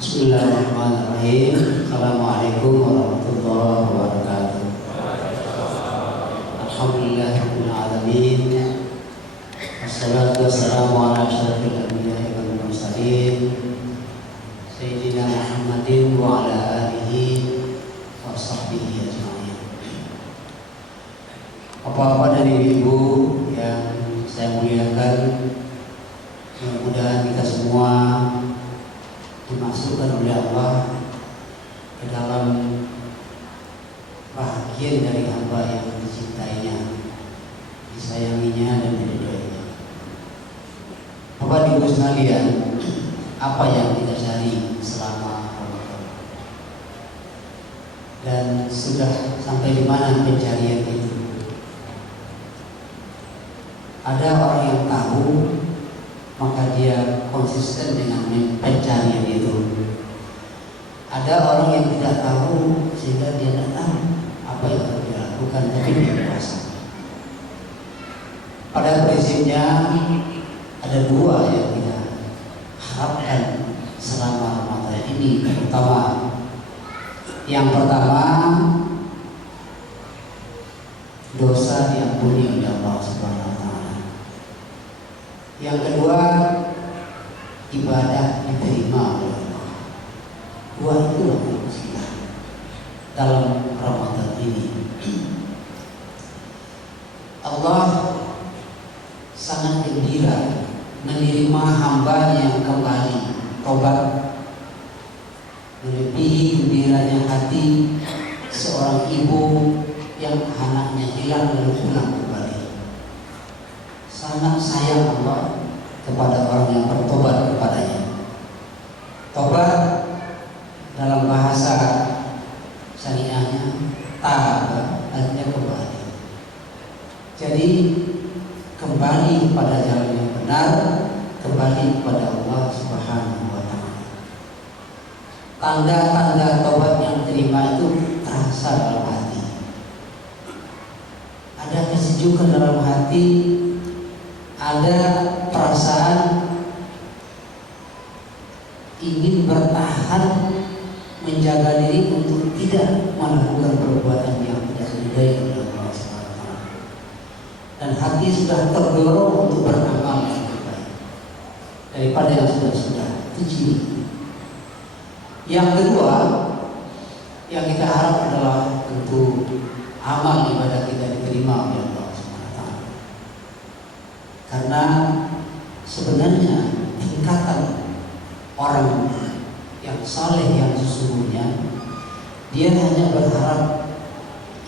Bismillahirrahmanirrahim. Assalamualaikum warahmatullahi wabarakatuh. Alhamdulillahirabbil alamin. Wassalatu wassalamu ala asyrofil anbiya'i wal mursalin Sayyidina Muhammadin wa ala alihi wa sahbihi ajma'in. Bapak-bapak dan ibu yang saya muliakan, mudah-mudahan kita semua dimasukkan oleh Allah ke dalam bahagian dari hamba yang dicintainya, disayanginya dan diridhoinya. Bapak Ibu sekalian, apa yang kita cari selama Ramadan? Dan sudah sampai di mana pencarian itu? Ada orang yang tahu, maka dia konsisten dengan pencarian itu. Ada orang yang tidak tahu sehingga dia tidak tahu apa yang harus dilakukan, tapi dia puasa. Pada prinsipnya ada dua yang kita harapkan selama Ramadan ini. Yang pertama, dosa diampuni oleh Allah Subhanahu wa taala. Yang kedua, ibadah diterima oleh Allah. Dua itu yang kita dalam Ramadan ini. Allah sangat gembira menerima hamba yang kembali tobat, melebihi gembiranya hati seorang ibu yang anaknya hilang lalu pulang kembali. Sangat sayang Allah kepada orang yang bertobat kepadanya. Tobat dalam bahasa syariahnya taba, artinya kembali. Jadi kembali pada jalan yang benar, kembali kepada Allah Subhanahu wa taala. Tanda-tanda tobat yang terima itu terasa dalam hati. Ada kesejukan dalam hati, ada perasaan ingin bertahan, menjaga diri untuk tidak melakukan perbuatan yang tidak diridhai oleh Allah SWT. Dan hati sudah terdorong untuk beramal yang terbaik daripada yang sudah kecil. Yang kedua yang kita harap adalah tentu amal ibadah kita diterima oleh Allah SWT. Karena sebenarnya tingkatan orang yang saleh yang sesungguhnya, dia hanya berharap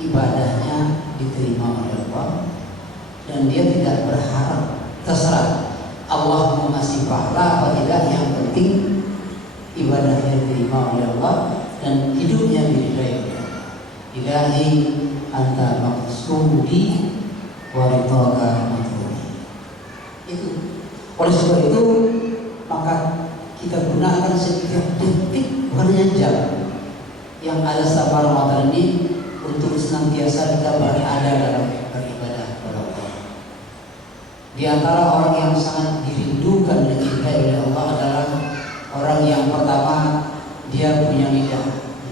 ibadahnya diterima oleh Allah, dan dia tidak berharap terserah Allah mau ngasih pahala apa tidak, yang penting ibadahnya diterima oleh Allah dan hidupnya diridhai oleh Allah. Ilahi anta maqsudi wa ridhaka matlubi. Itu. Oleh sebab itu maka kita gunakan setiap detik, bukan hanya jam yang ada selama Ramadan ini, untuk senantiasa kita berada dalam beribadah kepada Allah. Di antara orang yang sangat dirindukan dan dicintai oleh Allah adalah orang yang pertama, dia punya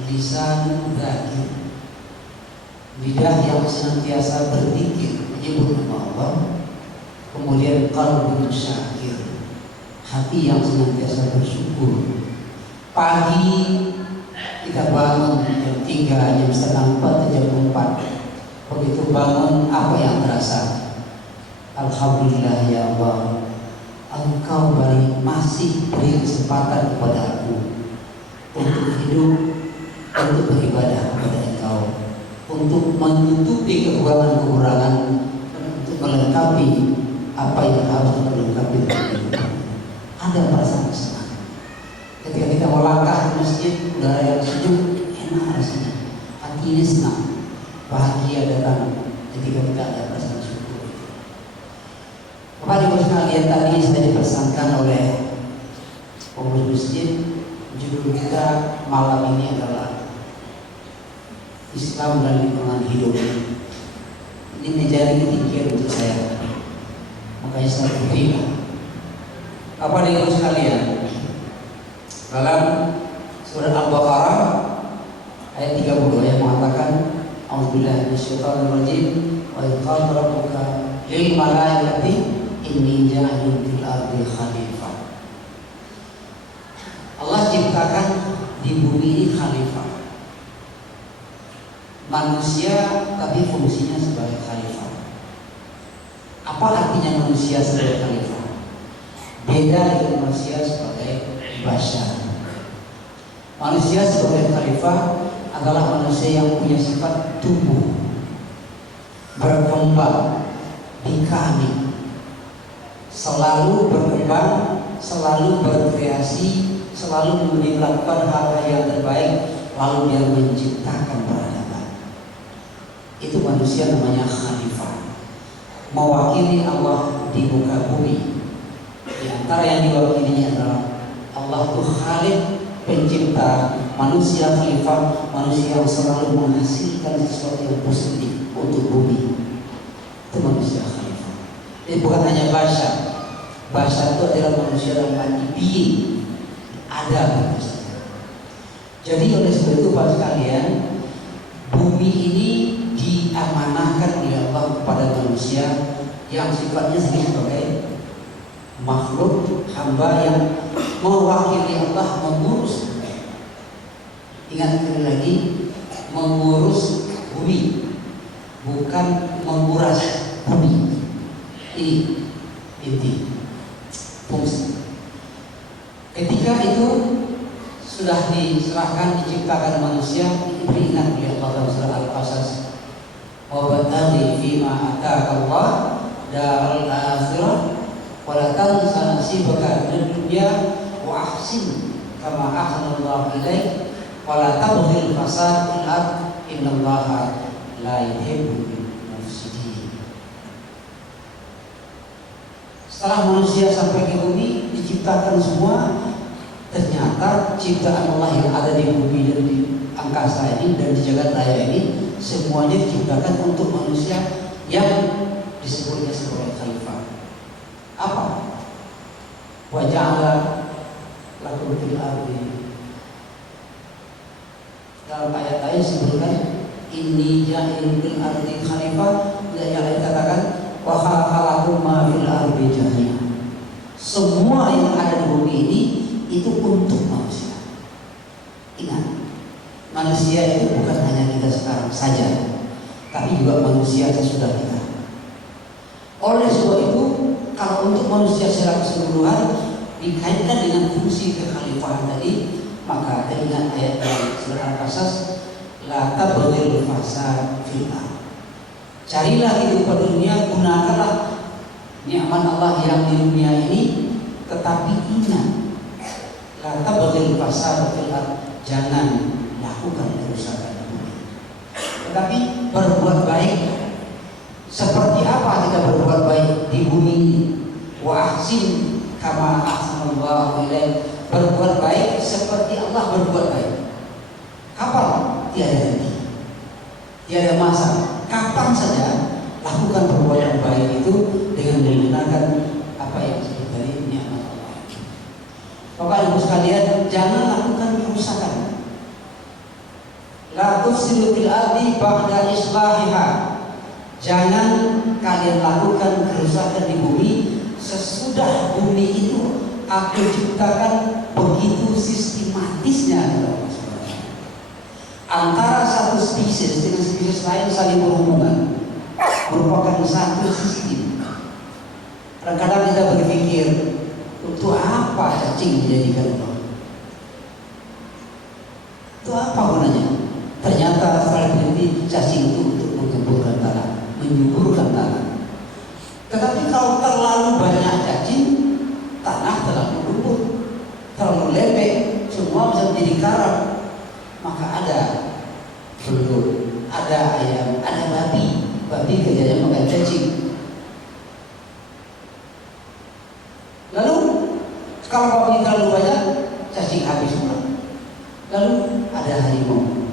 lisan dzakir, lidah yang senantiasa berzikir menyebut nama Allah. Kemudian qalbun syakir, hati yang senantiasa bersyukur. Pagi kita bangun jam 3, jam setengah 4, jam 4. Begitu bangun, apa yang terasa? Alhamdulillah ya Allah, Engkau masih beri kesempatan kepada aku untuk hidup, untuk beribadah kepada Engkau, untuk menutupi kekurangan-kekurangan, untuk melengkapi apa yang harus dilengkapi dalam hidup. Ada perasaan senang ketika kita melangkah ke masjid, udara yang sejuk, enak rasanya, hati ini senang, bahagia datang ketika kita ada perasaan syukur. Bapak Ibu sekalian, tadi saya dipesankan oleh pengurus masjid, judul kita malam ini adalah Islam dan lingkungan hidup. Ini menjadi ketinggian untuk saya, makanya saya berpikir, apa dengan sekalian, dalam Surat Al-Baqarah ayat 30 yang mengatakan A'udzubillahi minasyaitonir rajim wa idz qala rabbuka lil malaikati inni ja'ilun fil ardi khalifah. Allah ciptakan di bumi ini khalifah. Manusia tapi fungsinya sebagai khalifah. Apa artinya manusia sebagai khalifah? Beda dengan manusia sebagai bashar. Manusia sebagai khalifah adalah manusia yang punya sifat tumbuh, berkembang, dikami, selalu berkembang, selalu berkreasi, selalu melakukan hal-hal yang terbaik, lalu dia menciptakan peradaban. Itu manusia namanya khalifah, mewakili Allah di muka bumi. Di antara yang diwakilinya adalah Allah itu Khalik, pencipta, manusia khalifah, manusia yang selalu menghasilkan sesuatu yang positif untuk bumi. Itu manusia khalifah. Jadi bukan hanya bashar. Bashar itu adalah manusia dalam arti being, ada manusia. Jadi oleh sebab itu Pak sekalian, bumi ini diamanahkan oleh Allah kepada manusia yang sifatnya sebagai makhluk hamba yang mewakili Allah mengurus. Ingat sekali lagi, mengurus bumi, bukan menguras bumi. Ini inti fungsi. Ketika itu sudah diserahkan, diciptakan manusia, diperingat oleh Allah dalam surah Al-Qasas, wa bataghi fima ataka Allah daral akhirah wa la tansa nasibaka minad dunya wa ahsin kama ahsana Allah ilaik wa la tabghil fasad fil ard innallaha la yuhibbul mufsidin. Setelah manusia sampai ke bumi, diciptakan semua, ternyata ciptaan Allah yang ada di bumi dan di angkasa ini dan di jagat raya ini semuanya diciptakan untuk manusia yang disebutnya sebagai khalifah. Apa? Wa ja'ala lakum fil ardi. Dalam ayat lain disebutkan inni ja'ilun fil ardi khalifah, dan yang lain katakan wa khalaqakum ma fil ardi jami'an. Semua yang ada di bumi ini itu untuk manusia. Ingat, manusia itu bukan hanya kita sekarang saja, tapi juga manusia sesudah kita. Oleh sebab itu, kalau untuk manusia secara keseluruhan dikaitkan dengan fungsi kekhalifahan tadi, maka ingat ayat dari surah Al-Qasas, la tabghil fasad fil ardh. Carilah kehidupan dunia, gunakanlah nikmat Allah yang di dunia ini, tetapi ingat, la tabghil fasad fil ardh, jangan lakukan kerusakan di bumi, tetapi berbuat baik. Seperti apa kita berbuat baik di bumi ini? Wa ahsin kama ahsanallahu ilaik. Berbuat baik seperti Allah berbuat baik. Kapan? Tiada henti, tiada masa. Kapan saja lakukan perbuatan baik itu dengan menggunakan apa yang disebut tadi nikmat Allah. Bapak Ibu sekalian, jangan lakukan kerusakan. La tufsidu fil ardi ba'da islahiha. Jangan kalian lakukan kerusakan di bumi sesudah bumi itu aku ciptakan begitu sistematisnya. Antara satu spesies dengan spesies lain saling berhubungan, merupakan satu sistem. Kadang-kadang kita berpikir, untuk apa cacing dijadikan Allah? Itu apa gunanya? Ternyata setelah diteliti, cacing itu untuk menggembur tanah, menyuburkan tanah. Tetapi kalau terlalu banyak cacing, tanah terlalu gembur, terlalu lembek, semua bisa menjadi karat. Maka ada belut, ada ayam, ada babi. Babi kerjanya makan cacing. Lalu kalau babi terlalu banyak, cacing habis semua. Lalu ada harimau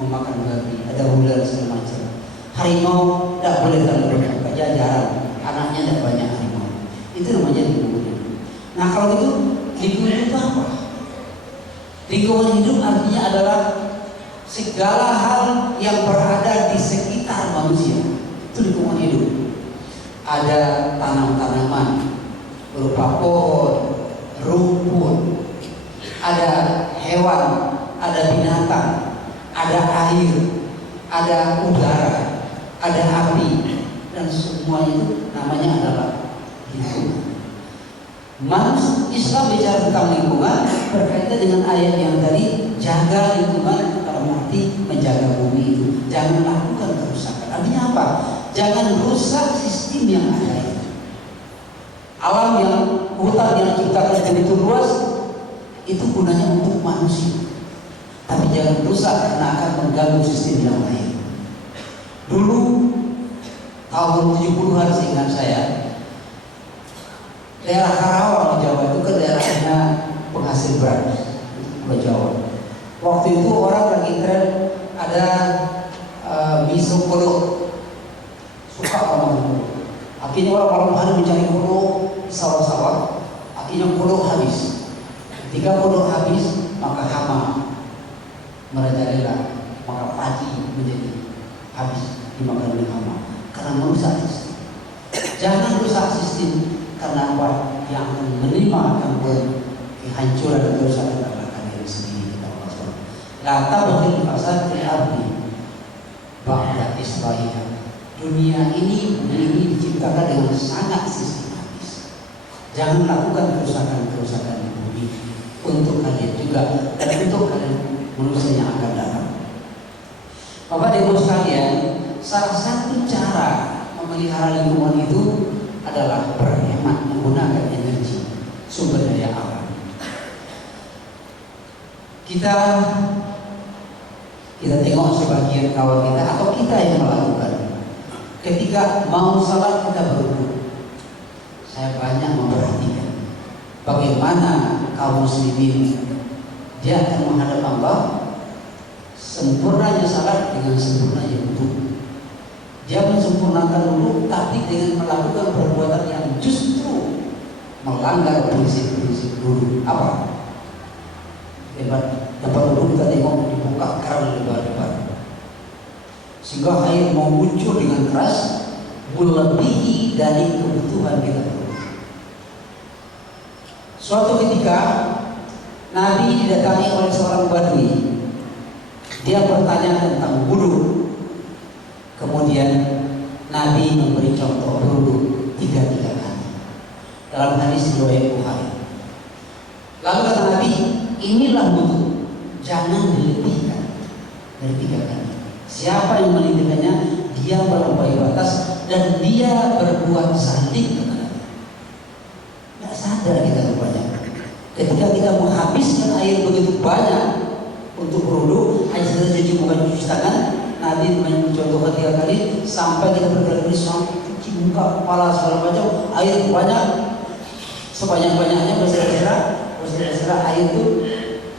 memakan babi, ada ular segala macam. Harimau tidak boleh terlalu banyak, saja jarang. Anaknya tidak banyak harimau. Itu namanya lingkungan. Nah kalau itu lingkungan itu apa? Lingkungan hidup artinya adalah segala hal yang berada di sekitar manusia. Itu lingkungan hidup. Ada tanam-tanaman berupa pohon, rumput, ada hewan, ada binatang, ada air, ada udara, ada api, dan semua itu namanya adalah lingkungan. Islam bicara tentang lingkungan berkaitan dengan ayat yang tadi, jaga lingkungan dalam arti menjaga bumi itu, jangan lakukan kerusakan. Artinya apa? Jangan rusak sistem yang ada. Alam yang, hutan yang diciptakan begitu luas itu gunanya untuk manusia, tapi jangan rusak karena akan mengganggu sistem yang lain. Dulu tahun 70-an seingat saya, daerah Karawang di Jawa itu kan daerahnya penghasil beras, Pulau Jawa. Waktu itu orang lagi tren ada miso kolo, suka orang. Akhirnya orang malam hari mencari kolo di sawah-sawah. Akhirnya kolo habis. Ketika kolo habis, maka hama merajalela, maka padi menjadi habis dimakan oleh hama karena merusak sistem. Jangan rusak sistem. Karena apa? Yang akan menerima akan kehancuran dan kerusakan adalah diri sendiri. La tabghil fasad fil ardi ba'da islahiha. Dunia ini diciptakan dengan sangat sistematis. Jangan lakukan kerusakan-kerusakan di bumi untuk kalian juga dan untuk kalian manusia yang akan datang. Bapak Ibu sekalian, salah satu cara memelihara lingkungan itu adalah berhemat menggunakan energi sumber daya alam. Kita tengok sebagian kawan kita atau kita yang melakukan. Ketika mau salat kita berwudu. Saya banyak memperhatikan bagaimana kaum muslimin dia akan menghadap Allah, sempurnanya salat dengan sempurnanya wudu. Dia mensempurnakan wudu tapi dengan melakukan perbuatan yang justru melanggar prinsip-prinsip wudu. Apa? Dapat wudu kita tengok dibuka keran lebar-lebar, sehingga air mau muncul dengan keras melebihi dari kebutuhan kita. Suatu ketika Nabi didatangi oleh seorang badui. Dia bertanya tentang wudu. Kemudian Nabi memberi contoh berwudu 3 kali dalam hadis riwayat Bukhari. Lalu kata Nabi, inilah wudu, jangan dilebihkan dari 3 kali. Siapa yang melebihkannya, dia melampaui batas dan dia berbuat zalim kepada Allah. Tidak sadar kita rupanya. Ketika kita menghabiskan air begitu banyak untuk berwudu, hanya saja cuci muka, cuci tangan. Nabi mencontohkan 3 kali sampai kita berkali-kali sampai cuci muka, kepala, segala macam, air banyak, sebanyak-banyaknya berserak air itu.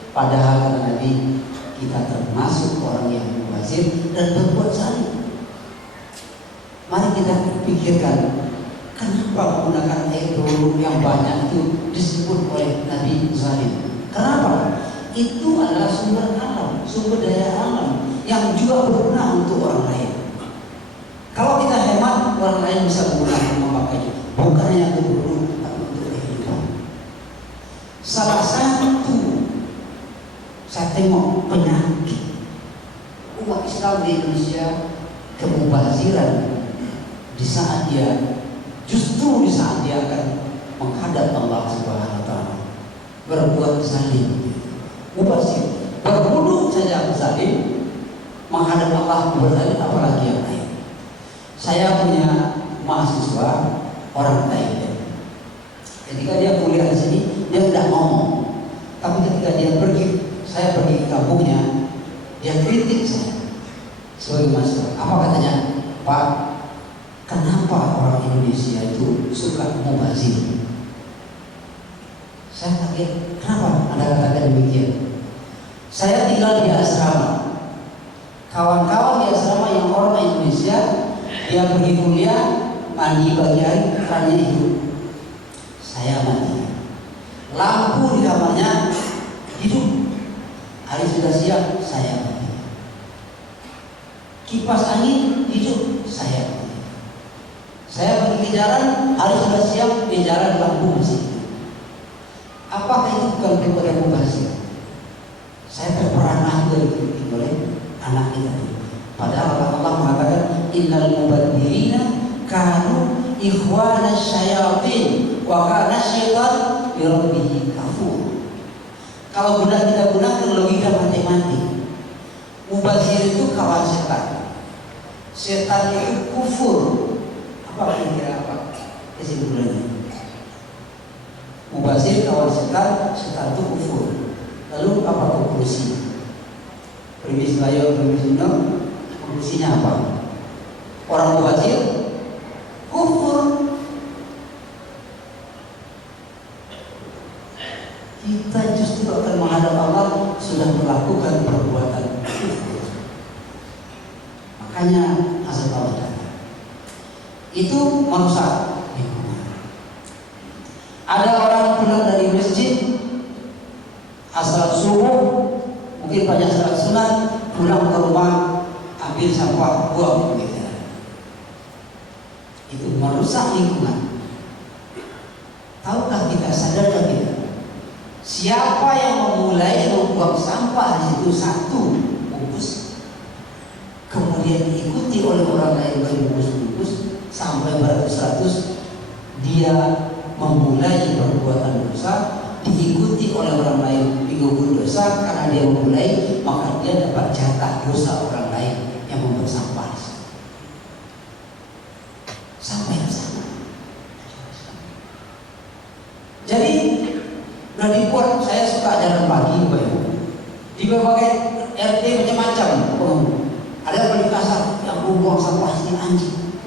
Padahal kata Nabi, kita termasuk orang yang mubazir dan berbuat zalim. Mari kita pikirkan, kenapa menggunakan air berwudu yang banyak itu disebut oleh Nabi zalim? Kenapa? Itu adalah sumber alam, sumber daya alam yang juga berguna untuk orang lain. Kalau kita hemat, orang lain bisa menggunakan memakainya, bukan hanya untuk berwudu, tapi untuk kehidupan. Salah satu saya tengok penyakit umat Islam di Indonesia, kemubaziran di saat dia akan menghadap Allah Subhanahu wa taala, berbuat zalim, mubazir, berwudu saja zalim, menghadap Allah berzalim, apalagi yang lain. Saya punya mahasiswa orang Thailand. Ketika dia kuliah di sini, dia tidak ngomong, tapi ketika dia saya pergi ke kampungnya, dia kritik saya sebagai mahasiswa. Apa katanya? Pak, kenapa orang Indonesia itu suka mubazir? Saya kaget, kenapa Anda katakan demikian? Saya tinggal di asrama. Kawan-kawan di asrama yang orang Indonesia, dia pergi kuliah, mandi pagi hari, kerannya hidup. Saya mandi. Lampu di kamarnya hidup. Hari sudah siap, saya mati. Kipas angin hidup, saya mati. Saya pergi ke jalan, hari sudah siap, di jalan lampu masih. Apakah itu bukan perbuatan mubazir? Saya terperanah diikuti oleh anak kita. Padahal Allah mengatakan innal mubadzirina kanu ikhwana syayatin wa kana syaitan bi rabbih kafur. Kalau kita gunakan logika matematik, mubazir itu kawan setan. Setan itu kufur. Apa kira-kira apa kesimpulannya? Mubazir kawan setan, setan itu kufur. Lalu apa konklusinya? Primis layo, primis no, konklusinya apa? Orang mubazir kufur. Kita justru akan menghadap Allah sudah melakukan perbuatan kufur. Makanya azab Allah itu merusak lingkungan. Ada orang pulang dari masjid asal subuh, mungkin banyak salat sunat, pulang ke rumah ambil sampah buang gitu. Itu merusak lingkungan. Tahukah kita, sadarkah kita? Siapa yang memulai membuang sampah di situ satu bungkus, kemudian diikuti oleh orang lain berbungkus-bungkus sampai beratus-ratus, dia memulai perbuatan dosa, diikuti oleh orang lain digugur dosa karena dia memulai, maka dia dapat jatah dosa orang lain yang membuang sampah. Sampai ke sana. Jadi udah dibuat, saya suka jalan pagi di berbagai RT macam-macam. Ada yang paling kasar yang buang sampah ini anjing.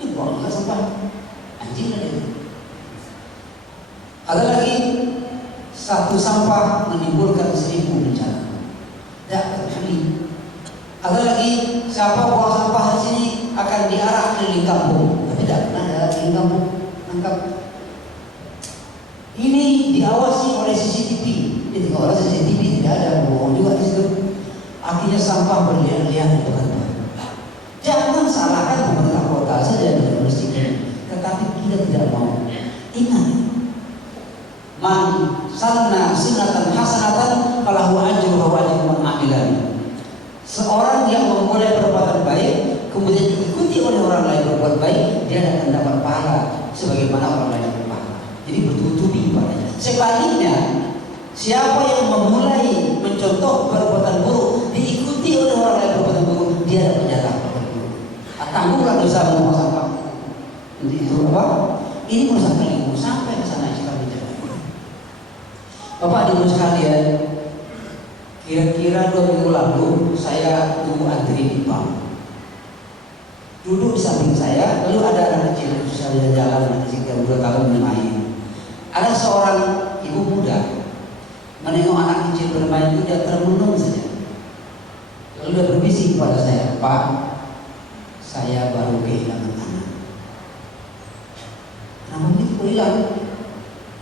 Ini buang sampah anjing ada. Ada lagi satu sampah menimbulkan 1000 bencana. Tidak terjadi. Ada lagi siapa buang sampah di sini akan diarah keliling kampung. Tapi tidak pernah ada keliling kampung nangkap. Ini diawasi oleh CCTV. Jadi kalau CCTV tidak ada bohong juga di situ. Akhirnya sampah berlian-lian di tempat-tempat. Jangan salahkan pemerintah kota saja yang mestinya, tetapi kita tidak mau. Ingat, man sanna sunnatan hasanatan falahu ajruha wa ajru man amilani. Seorang yang memulai perbuatan baik kemudian diikuti oleh orang lain berbuat baik, dia akan mendapat pahala sebagaimana orang lain berpahala. Jadi bertubi-tubi padanya. Sebaliknya, siapa yang memulai mencontoh perbuatan buruk diikuti oleh orang lain perbuatan buruk, dia dapat jatah perbuatan buruk. Tangguhlah dosa membuang sampah. Itu apa? Ini merusak lingkungan sampai ke sana kita bicara. Bapak Ibu sekalian, kira-kira 2 minggu lalu saya tunggu antri di bank. Duduk di samping saya, lalu ada anak kecil saya jalan sekitar 2 tahun bermain. Ada seorang ibu muda menengok anak kecil bermain itu, dia termenung saja. Lalu dia berbisik kepada saya, Pak, saya baru kehilangan anak. Namun itu hilang,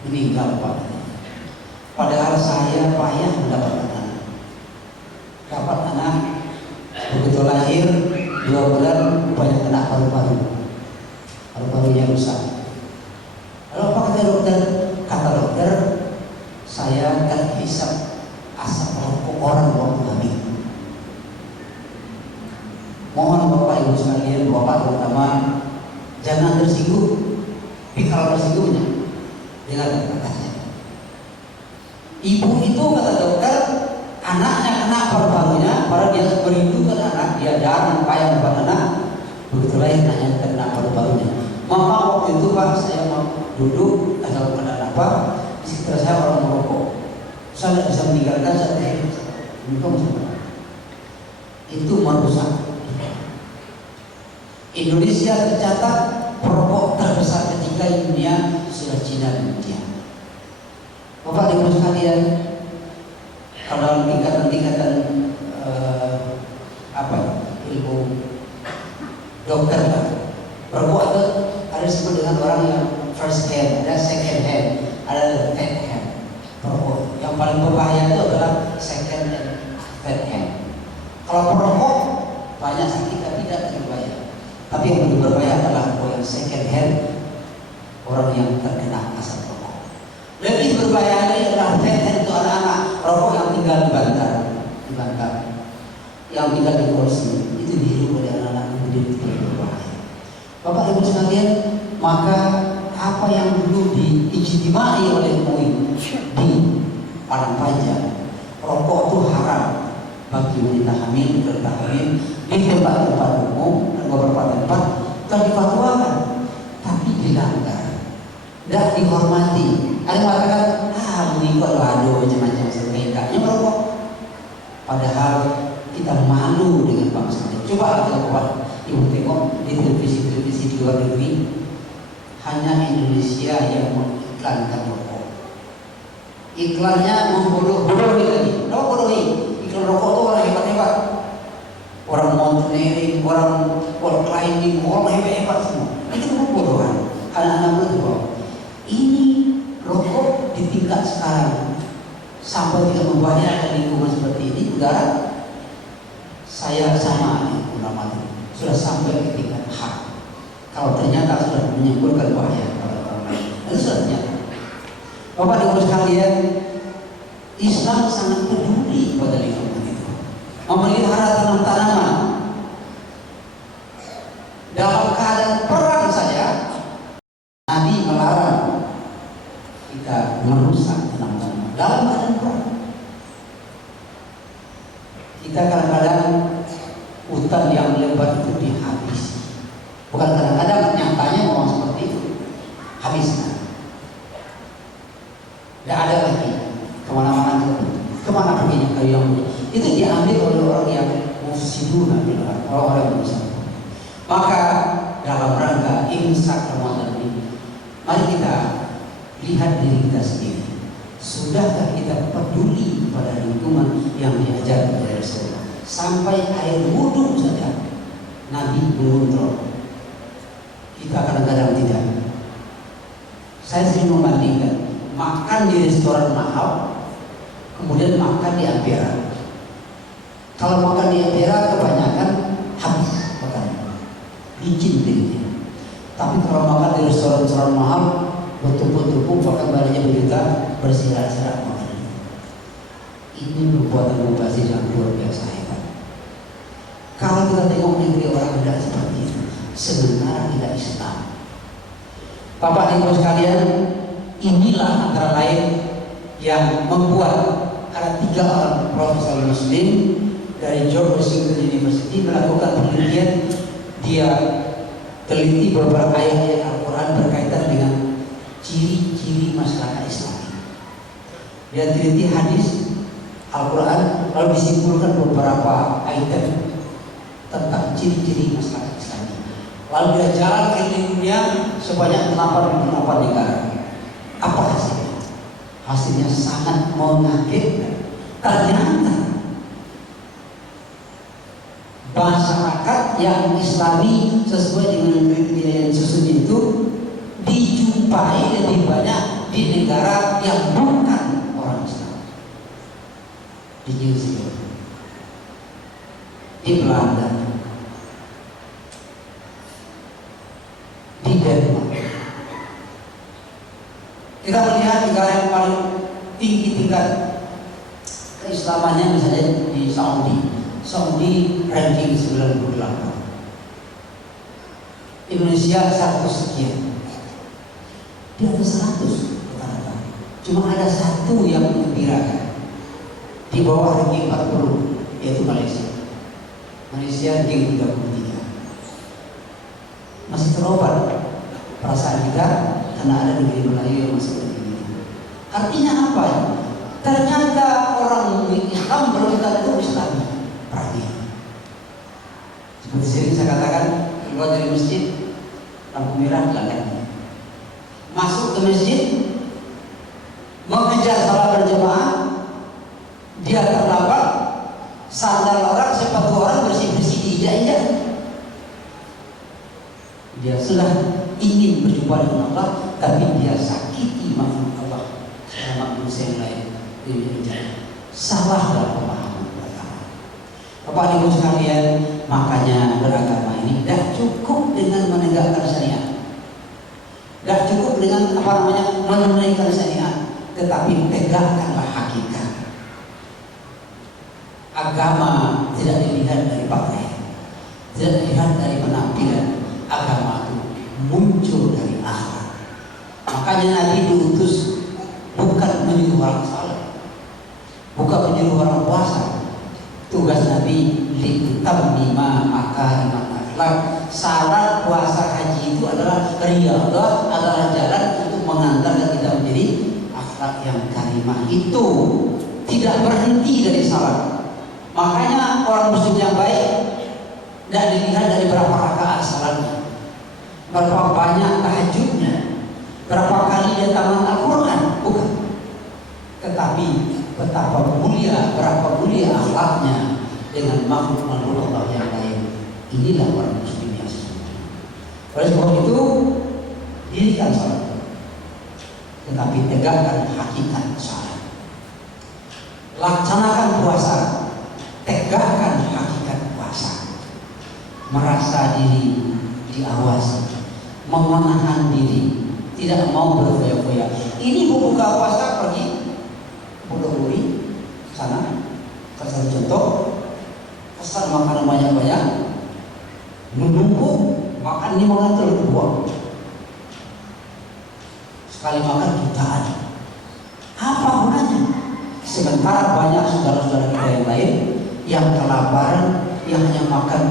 meninggal Pak. Padahal saya payah mendapatkan anak. Dapat anak begitu lahir 2 bulan banyak kena paru-parunya rusak. Lalu apa kata dokter? Kata dokter, saya terhisap asap rokok orang waktu hamil. Mohon Bapak Ibu sekalian, Bapak terutama jangan tersinggung. Tapi kalau tersinggungnya, jangan kata-katanya. Ibu itu kata dokter, anaknya kena paru-parunya, padahal dia merindukan anak, dia jarang payah dapat anak. Begitu lahir anaknya kena paru-parunya. Maka waktu itu Pak, saya mau duduk atau keadaan apa, di sekitar saya orang merokok. Saya tidak bisa meninggalkan saat itu merusak. Indonesia tercatat perokok terbesar ketiga di dunia sudah Cina dan India. Bapak Ibu sekalian, kalau dalam tingkatan ilmu dokter lah, perokok itu ada disebut dengan orang yang first hand, ada second hand, ada third hand. Perokok yang Yang paling berbahaya itu adalah second and third hand. Kalau perokok banyak sakit tapi tidak berbahaya. Tapi yang lebih berbahaya adalah yang second hand, orang yang terkena asap rokok. Lebih berbahaya lagi adalah third hand, itu anak-anak rokok yang tinggal di bantar, yang tinggal di kursi, itu dihirup oleh anak-anak kemudian itu berbahaya. Bapak Ibu sekalian, maka apa yang dulu diijtimai oleh MUI di Padang Panjang, rokok itu haram bagi wanita hamil, peserta hamil di tempat-tempat umum dan beberapa tempat telah difatwakan, tapi dilanggar, tidak dihormati. Ada yang mengatakan, MUI kok aduh macam-macam sebagainya merokok. Padahal kita malu dengan bangsa ini. Coba kalau Ibu tengok di televisi di luar negeri, hanya Indonesia yang mengiklankan rokok. Iklannya membodoh-bodohi lagi. Tahu bodohi? Iklan rokok itu orang hebat-hebat, orang mountaineering, orang wall climbing, orang hebat-hebat semua. Itu pembodohan. Anak-anak itu bahwa ini rokok di tingkat sekarang sampai tidak membahayakan lingkungan seperti ini, udara. Saya sama ulama sudah sampai ke tingkat hak. Kalau ternyata sudah menimbulkan bahaya kepada orang lain, itu sudah ternyata. Bapak Ibu sekalian, Islam sangat peduli pada lingkungan itu, memelihara tanam-tanaman. Dalam keadaan perang saja, Nabi melarang kita merusak tanam-tanaman dalam keadaan perang. Kita kadang-kadang hutan yang lebat itu dihabisi. Bukan kadang-kadang, nyatanya memang seperti itu. Habiskan. Tidak ada lagi kemana-mana, kemana perginya kayu yang itu diambil oleh orang yang mufsidun, orang-orang yang berusaha. Maka dalam rangka imsak Ramadan ini, mari kita lihat diri kita sendiri. Sudahkah kita peduli pada lingkungan yang diajarkan oleh Rasulullah? Sampai air wudhu saja Nabi mengontrol. Kita kadang-kadang tidak. Saya sering membandingkan makan di restoran mahal, kemudian makan di Ampera. Kalau makan di Ampera kebanyakan habis makan, licin dirinya. Tapi kalau makan di restoran mahal, bertumpuk-tumpuk, bahkan badannya berjuta, bersirat-sirat makan. Ini perbuatan mubazir yang luar biasa hebat. Kalau kita tengok negeri orang tidak seperti itu, sementara tidak Islam. Bapak Ibu sekalian, inilah antara lain yang membuat ada 3 orang profesor Muslim dari George Washington University melakukan penelitian. Dia teliti beberapa ayat Al-Quran berkaitan dengan ciri-ciri masyarakat Islam. Dia teliti hadis Al-Quran lalu disimpulkan beberapa item tentang ciri-ciri masyarakat Islam. Lalu dia jalan keliling dunia sebanyak 88 negara. Apa hasilnya? Hasilnya sangat mengagetkan. Ternyata masyarakat yang Islami sesuai dengan kriteria yang sesungguhnya itu dijumpai lebih banyak di negara yang bukan orang Islam. Di New Zealand, di Belanda, di Denmark. Kita melihat negara yang paling tinggi tingkat keislamannya misalnya di Saudi. Saudi ranking 98. Indonesia 100 sekian. Di atas 100 rata-rata. Cuma ada satu yang menggembirakan. Di bawah ranking 40, yaitu Malaysia. Malaysia ranking 33. Masih terobat perasaan kita karena ada negeri Melayu yang masih begini. Artinya apa? Ternyata orang Islam belum tentu Islami. Perhatian. Seperti sering saya katakan, keluar dari masjid, lampu merah langgannya. Masuk ke masjid, mengejar salat berjamaah, dia terlambat, sandal orang, sepatu orang bersih-bersih diinjak-injak. Dia sudah ingin berjumpa dengan Allah, tapi dia sakiti makhluk Allah sama manusia yang lain. Ini salah dalam pemahaman beragama. Bapak Ibu sekalian, makanya beragama ini tidak cukup dengan menegakkan syariat, tidak cukup dengan menunaikan syariat, tetapi tegakkanlah hakikat. Agama tidak dilihat dari pakaian, tidak dilihat dari penampilan. Agama itu muncul dari akhlak. Makanya Nabi diutus bukan menyuruh orang salat, bukan menyuruh orang puasa. Tugas Nabi litammima makarimat akhlak. Syarat puasa haji itu adalah riyadhah, adalah jalan untuk mengantarkan kita menjadi akhlak yang karimah. Itu tidak berhenti dari salat. Makanya orang muslim yang baik tidak dilihat dari berapa rakaat salatnya, berapa banyak tahajudnya, berapa kali dia tamat Al-Quran, bukan. Tetapi betapa mulia, berapa mulia akhlaknya dengan makhluk-makhluk Allah yang lain. Inilah orang muslim yang sesungguhnya. Oleh sebab itu, dirikan salat, tetapi tegakkan hakikat salat. Laksanakan puasa, tegakkan hakikat puasa. Merasa diri diawasi, memenahan diri, tidak mau berfoya-foya. Ini buka puasa pergi Bodoguri sana, kasih contoh, pesan makanan banyak-banyak, menumpuk, makan ini mengatur buang. Sekali makan jutaan. Apa gunanya? Sementara banyak saudara-saudara kita yang lain yang kelaparan, yang hanya makan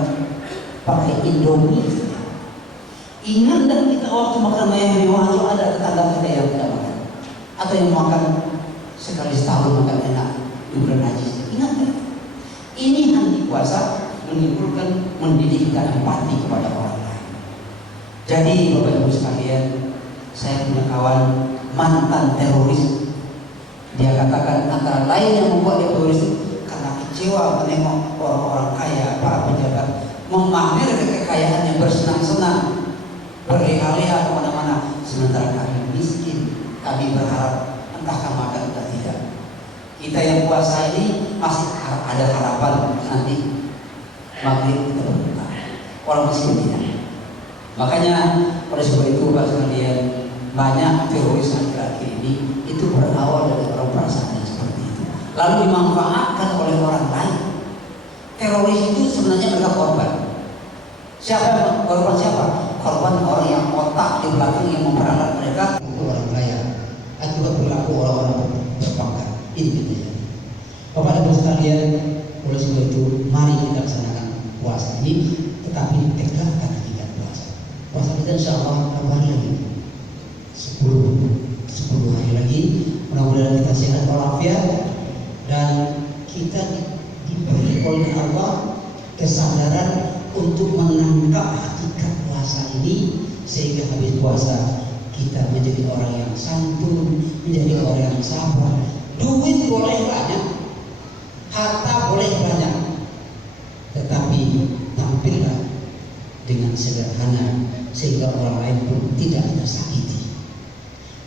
pakai Indomie. Ingat dan kita waktu makan mewah itu ada tetangga kita yang tidak makan, atau yang makan sekali setahun makan enak di bulan haji. Ingat kan? Ini hanya puasa menimbulkan, mendidikkan empati kepada orang lain. Jadi Bapak Ibu sekalian, saya punya kawan mantan teroris. Dia katakan antara lain yang membuat dia teroris karena kecewa menengok orang-orang kaya, para pejabat memamerkan kekayaannya, bersenang-senang, berleha-leha kemana-mana, sementara kami miskin. Kami berharap entahkah makan atau tidak. Kita yang puasa ini masih ada harapan nanti maghrib kita berbuka. Orang miskin tidak. Makanya oleh sebab itu Bapak sekalian, banyak teroris akhir-akhir ini itu berawal dari orang perasaan yang seperti itu, lalu dimanfaatkan oleh orang lain. Teroris itu sebenarnya mereka korban. Siapa korban? Siapa? Korban orang yang otak di belakang yang memperalat mereka itu orang kaya. Akibat berlaku orang-orang berpangkat. Ini gitu. Bapak Ibu sekalian, oleh sebab itu mari kita laksanakan puasa ini, tetapi tegakkan hakikat puasa. Puasa kita insya Allah berapa hari lagi? 10 hari lagi. Mudah-mudahan kita sehat walafiat dan kita diberi oleh Allah kesadaran untuk menangkap hakikat puasa ini, sehingga habis puasa kita menjadi orang yang santun, menjadi orang yang sabar. Duit boleh banyak, harta boleh banyak, tetapi tampillah dengan sederhana sehingga orang lain pun tidak tersakiti.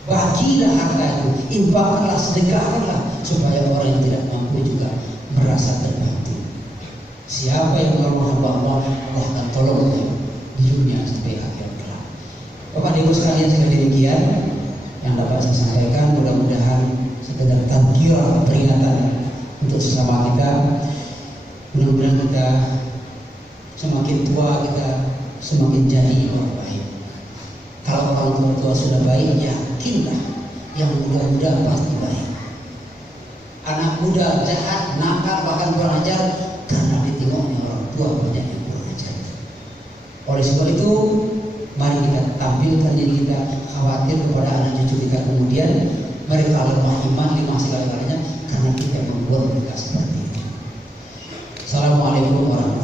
Bagilah harta itu, infakkanlah, sedekahkanlah, supaya orang yang tidak mampu juga merasa terbantu. Siapa yang menolong hamba Allah, Allah akan tolong di dunia sampai akhir kelak. Bapak Ibu sekalian, sekali demikian yang dapat saya sampaikan. Mudah-mudahan sekedar tadkirah, peringatan untuk sesama kita. Mudah-mudahan kita semakin tua kita semakin jadi orang baik. Kalau orang tua sudah baik, yakinlah yang muda-muda pasti baik. Anak muda jahat, nakal, bahkan kurang ajar karena ditengoknya orang tua banyak yang kurang ajar. Oleh sebab itu, mari kita tampilkan diri kita, khawatir kepada anak cucu kita kemudian mereka lemah iman, lemah segala-galanya karena kita membuat mereka seperti itu. Assalamualaikum warahmatullahi wabarakatuh.